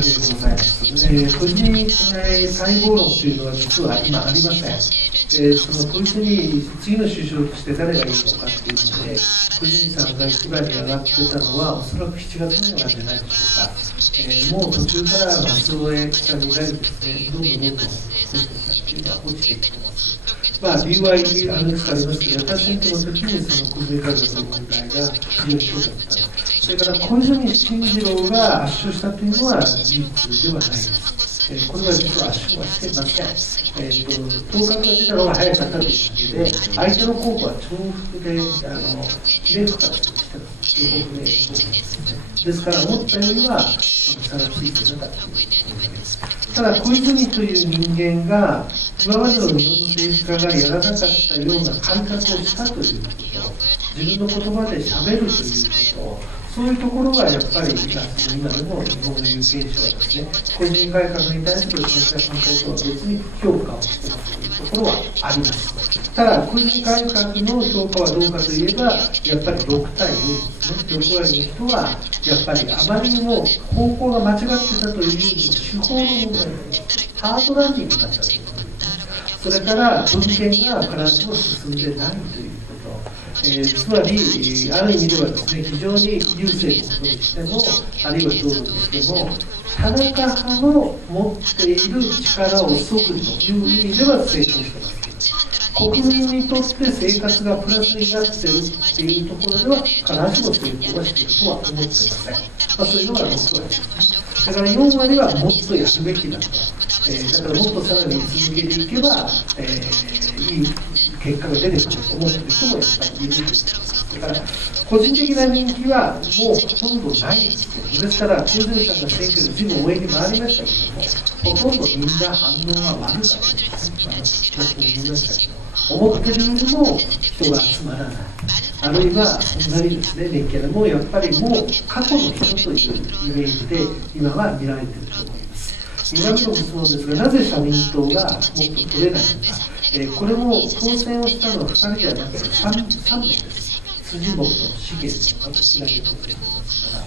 りがとうございます。個人待望論というのは実は今ありません。そのこいつに次の首相として誰がいいのかっていうので、小泉さんが一番に上がってたのは、おそらく7月ぐらいじゃないでしょうか。もう途中から松尾さんになりですね、どんどん小泉さんっていうのは落ちていくと思います。理由はいくつかありますけど、私選挙の時にその小泉改革の問題が非常に強かった。それから小泉進次郎が圧勝したというのは事実ではないです。これは実は圧勝はしていません。当確が出たのが早かったというわけで、相手の候補は重複で、比例復活してたということで、ですから、思ったよりは差がついてなかったということです。ただ、小泉という人間が、今までの日本の政治家がやらなかったような改革をしたということ、自分の言葉でしゃべるということ、そういうところがやっぱり今でも日本の有権者はですね、個人改革に対する反対とは別に評価をしているというところはあります。ただ、個人改革の評価はどうかといえば、やっぱり6対4ですね、6割の人はやっぱりあまりにも方向が間違ってたという意味の手法の問題で、ハードランディングになったということですね。それから文献が必ずしも進んでないということ。つまり、ある意味ではですね、非常に郵政のことにしても、あるいは道路にしても、田中派の持っている力を削ぐという意味では成功してます。国民にとって生活がプラスになっているっていうところでは、必ずしも成功はしているとは思っていません。そういうのが6割です。だから4割はもっとやるべきだと。だからもっとさらに続けていけば、いい結果が出てくると思っている人もやっぱりいるんです。だから個人的な人気はもうほとんどないんですけど、ですから小泉さんが選挙で随分上に回りましたけども、ほとんどみんな反応が悪かったですね。思ってるよりも人が集まらない。あるいは同じですね、連携でもやっぱりもう過去の人というイメージで今は見られていると思います。南野もそうですが、なぜ社民党がもっと取れないのか、これも当選をしたのは2人ではなくて3名です。辻元、重津、私だけということですから。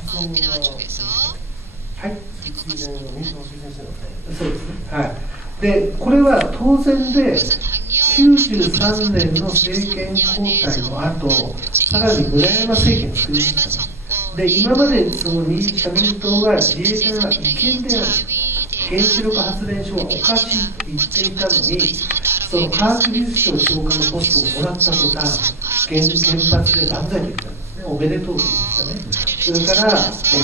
はい。そうですね。はい。で、これは当然で、93年の政権交代の後、さらに村山政権を作りました。で、今までその社民党が自衛隊が違憲である。原子力発電所はおかしいと言っていたのに、その科学技術省長官のポストをもらった途端、原発で万歳と言ったんですね、おめでとうと言いましたね。それから、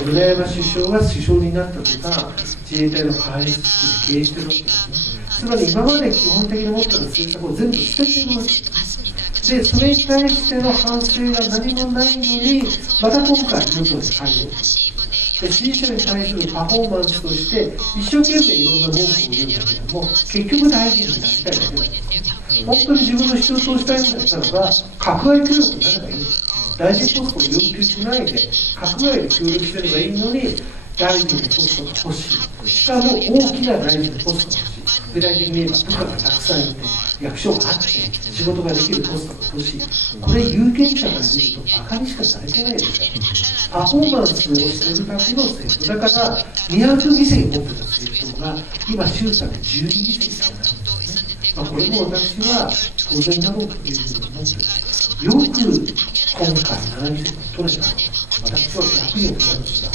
村山首相が首相になった途端、自衛隊の開発室で経営してるわけですね。つまり今まで基本的に持ってた政策を全部捨てているわけです。で、それに対しての反省が何もないのに、また今回、与党に対応する。で、支持者に対するパフォーマンスとして、一生懸命いろんな文句を言うんだけども、結局大臣になりたいだけなんです。本当に自分の主張をしたいんだったらば、閣外協力になればいいんです。大臣ポストを要求しないで、閣外で協力すればいいのに、大臣のポストが欲しい。しかも大きな大臣のポストが欲しい。具体的に言えば、部下がたくさんいて、役所があって、仕事ができるポストが欲しい。これ、有権者から見ると、バカにしかされてないですよ。パフォーマンスをしているための政党。だから、200議席持ってた政党が、今、衆参で12議席しかないんですね。これも私は当然だろうというふうに思っています。よく今回7議席取れた。私は逆に思いました。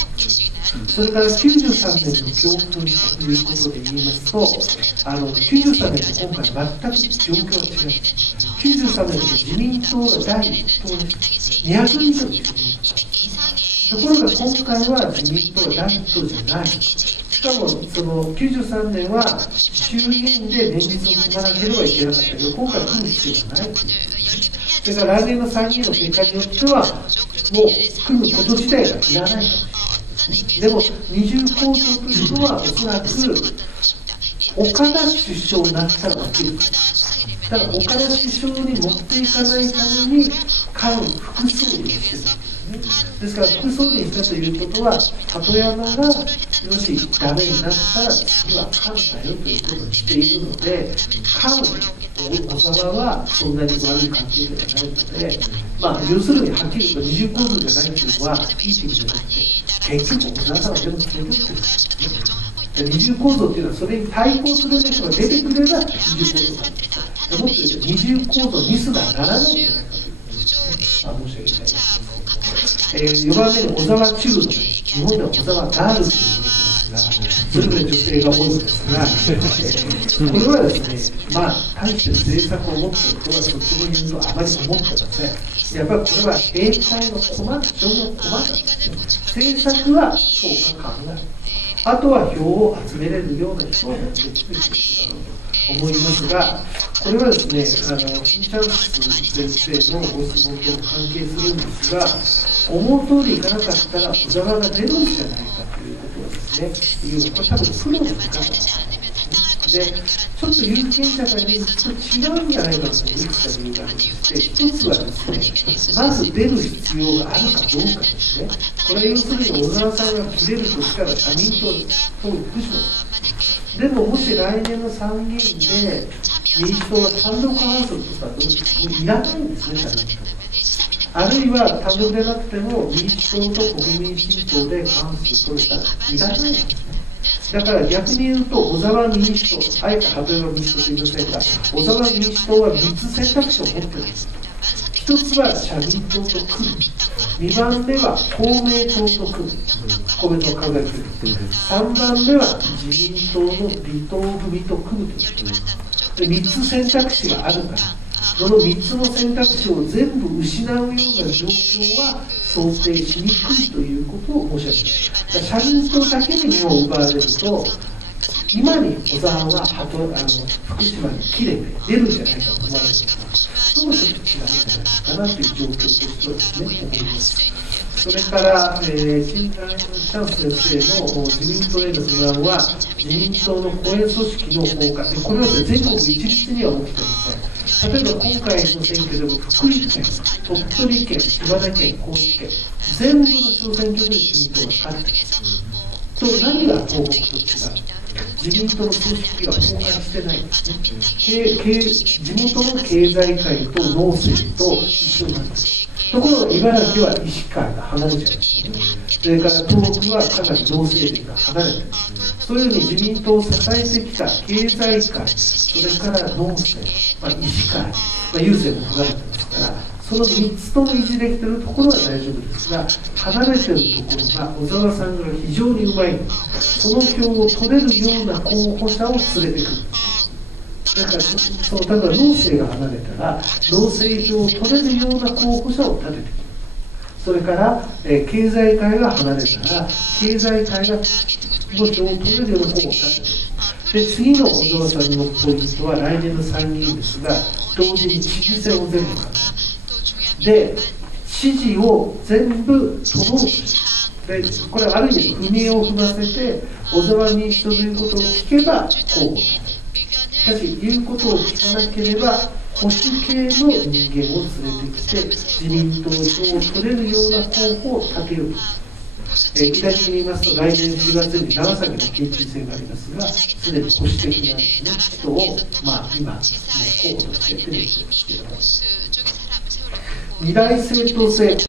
それから93年の教訓ということで言いますと、93年と今回全く状況が違います。93年で自民党が第1党です。200議席です。ところが今回は自民党が第1党じゃない。しかもその93年は衆議院で連立を組まなければいけなかったけど、今回は組む必要がない。それから来年の参議院の結果によっては、もう組むこと自体がいらないかもしれない。でも二重構造というのはおそらく岡田首相になったらできる。ただ岡田首相に持っていかないために菅副総理にしてるんですね。ですから副総理にしたということは鳩山がもしダメになったら次は菅だよということにしているので、菅小沢はそんなに悪い関係ではないので、要するにはっきり言うと二重構造じゃないというのはいいってことじゃなくて、結局小沢さんは全部決めてるんですよね。二重構造っていうのはそれに対抗する人が出てくれば二重構造なんです。もっと言うと二重構造にすらならないんじゃないかということですね。申し訳ないです。4番目の小沢中路、日本では小沢ガールズということですが、それぞれ女性が多いんですが、これはですね、大して政策を持っているとはそっちの言うとあまり思ってません。やっぱりこれは兵隊の情報の困なんですね。政策はそうか考える。あとは票を集めれるような人を持ってきていると思いますが、これはですね、金チャンス先生のご質問とも関係するんですが、思う通りいかなかったら小沢が出るんじゃないかということはですね、これ多分プロの見方なんですね。で、ちょっと有権者から見ると違うんじゃないかといういくつか理由がありまして、一つはですね、まず出る必要があるかどうかですね。これは要するに小沢さんが切れるとしたら社民党と副省です。でももし来年の参議院で民主党が単独過半数を取ったらどうですか。もういらないんですね、社民党。あるいは単独でなくても民主党と国民新党で過半数を取れたらいらないんですね。だから逆に言うと、小沢民主党、あえて例えば民主党と言いませんが、小沢民主党は3つ選択肢を持っているんです。1つは社民党と組む、2番目は公明党と組む、公明党を考えている、3番目は自民党の離党組と組むということで、3つ選択肢があるから、その3つの選択肢を全部失うような状況は想定しにくいということを申し上げます。社民党だけに目を奪われると、今に小沢は福島に切れて出るんじゃないかと思われるんですが、そもそも違うんじゃないかなという状況としてはですね、思います。それから、チャンス先生の自民党への不満は、自民党の後援組織の崩壊で、これは全国一律には起きていません。例えば今回の選挙でも福井県、鳥取県、島根県、高知県、全部の小選挙で自民党が勝っています。と何が東北と違う？自民党の組織が崩壊してないんですね。地元の経済界と農政と一緒なんです。ところが茨城は医師会が離れちゃうんですね。それから東北はかなり農政連が離れています。そういうふうに自民党を支えてきた経済界、それから農政、医師会、郵政も離れてますから、その3つとも維持できているところは大丈夫ですが、離れているところが小沢さんが非常にうまいんです。その票を取れるような候補者を連れてくる。だから例えば農政が離れたら農政票を取れるような候補者を立ててくる。それから、経済界が離れたら経済界がの票を取れるような候補を立ててくる。で次の小沢さんのポイントは来年の参議院ですが、同時に知事選を全部考える。で知事を全部取ろうとする。でこれはある意味踏み絵を踏ませて小沢民主党ということを聞けば候補になる。しかし言うことを聞かなければ保守系の人間を連れてきて自民党票を取れるような候補を立てようとする。具体的に言いますと、来年4月に長崎の県知事選がありますが、すでに保守的な、人を、今、候補として出てきているんですけれども、二大政党制